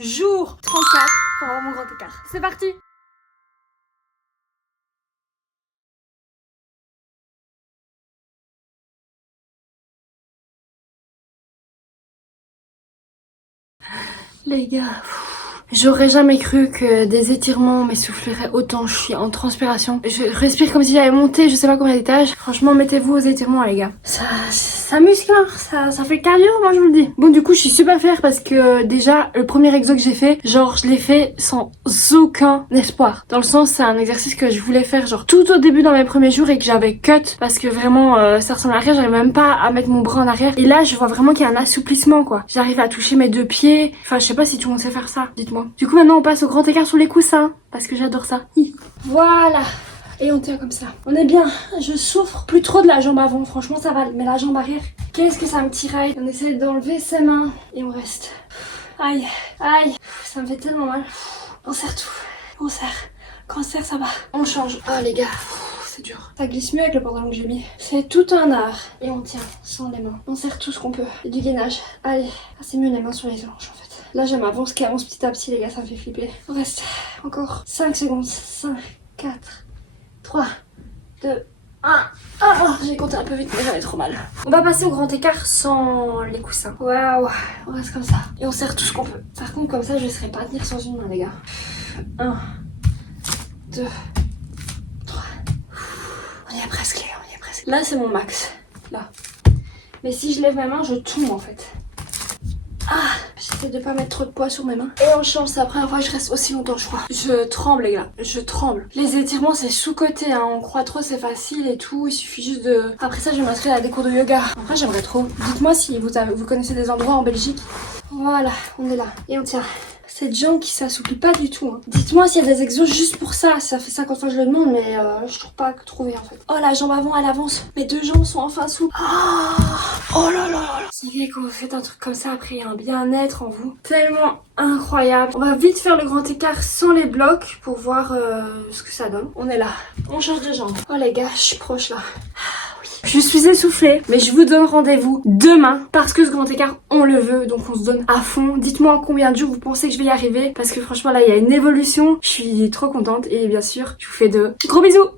jour 34 pour avoir mon grand écart. C'est parti! Les gars, j'aurais jamais cru que des étirements m'essouffleraient autant. Je suis en transpiration. Je respire comme si j'allais monter je sais pas combien d'étages. Franchement, mettez-vous aux étirements, les gars. Ça muscle, hein. Ça fait le cardio, moi je vous le dis. Bon, du coup, je suis super fière parce que déjà, le premier exo que j'ai fait, genre, je l'ai fait sans aucun espoir. Dans le sens, c'est un exercice que je voulais faire, genre, tout au début dans mes premiers jours et que j'avais cut parce que vraiment, ça ressemble à rien. J'arrive même pas à mettre mon bras en arrière. Et là, je vois vraiment qu'il y a un assouplissement, quoi. J'arrive à toucher mes deux pieds. Enfin, je sais pas si tout le monde sait faire ça. Dites-moi. Du coup, maintenant, on passe au grand écart sous les coussins parce que j'adore ça. Voilà. Et on tient comme ça. On est bien. Je souffre plus trop de la jambe avant. Franchement, ça va. Mais la jambe arrière, qu'est-ce que ça me tiraille. On essaie d'enlever ses mains et on reste. Aïe, aïe. Ça me fait tellement mal. On serre tout. On serre. Quand on serre, ça va. On change. Oh les gars, c'est dur. Ça glisse mieux avec le pantalon que j'ai mis. C'est tout un art. Et on tient sans les mains. On serre tout ce qu'on peut. Et du gainage. Allez. Ah, c'est mieux les mains sur les hanches en fait. Là, je m'avance qui avance petit à petit, les gars. Ça me fait flipper. On reste encore 5 secondes. 5, 4, 3, 2, 1. Ah, j'ai compté un peu vite mais j'avais trop mal. On va passer au grand écart sans les coussins. Waouh, on reste comme ça. Et on serre tout ce qu'on peut. Par contre, comme ça, je ne laisserai pas tenir sans une main, les gars. 1, 2, 3. On y est presque, les gars, on y est presque. Là, c'est mon max. Là. Mais si je lève ma main, je tombe en fait. Ah, j'essaie de pas mettre trop de poids sur mes mains. Et on change, c'est la première fois que je reste aussi longtemps, je crois. Je tremble, les gars, je tremble. Les étirements, c'est sous-côté, hein. On croit trop, c'est facile et tout. Il suffit juste de... Après ça, je vais m'inscrire à des cours de yoga. Après, j'aimerais trop. Dites-moi si vous connaissez des endroits en Belgique. Voilà, on est là. Et on tient. Cette jambe qui s'assouplit pas du tout. Hein. Dites-moi s'il y a des exos juste pour ça. Ça fait 50 fois que je le demande, mais je trouve pas trouver en fait. Oh, la jambe avant, elle avance. Mes deux jambes sont enfin souples. Oh là là là. C'est vrai quand vous faites un truc comme ça, après il y a un bien-être en vous. Tellement incroyable. On va vite faire le grand écart sans les blocs pour voir ce que ça donne. On est là. On change de jambe. Oh les gars, je suis proche là. Je suis essoufflée, mais je vous donne rendez-vous demain parce que ce grand écart, on le veut, donc on se donne à fond. Dites-moi en combien de jours vous pensez que je vais y arriver parce que franchement là, il y a une évolution. Je suis trop contente et bien sûr, je vous fais de gros bisous.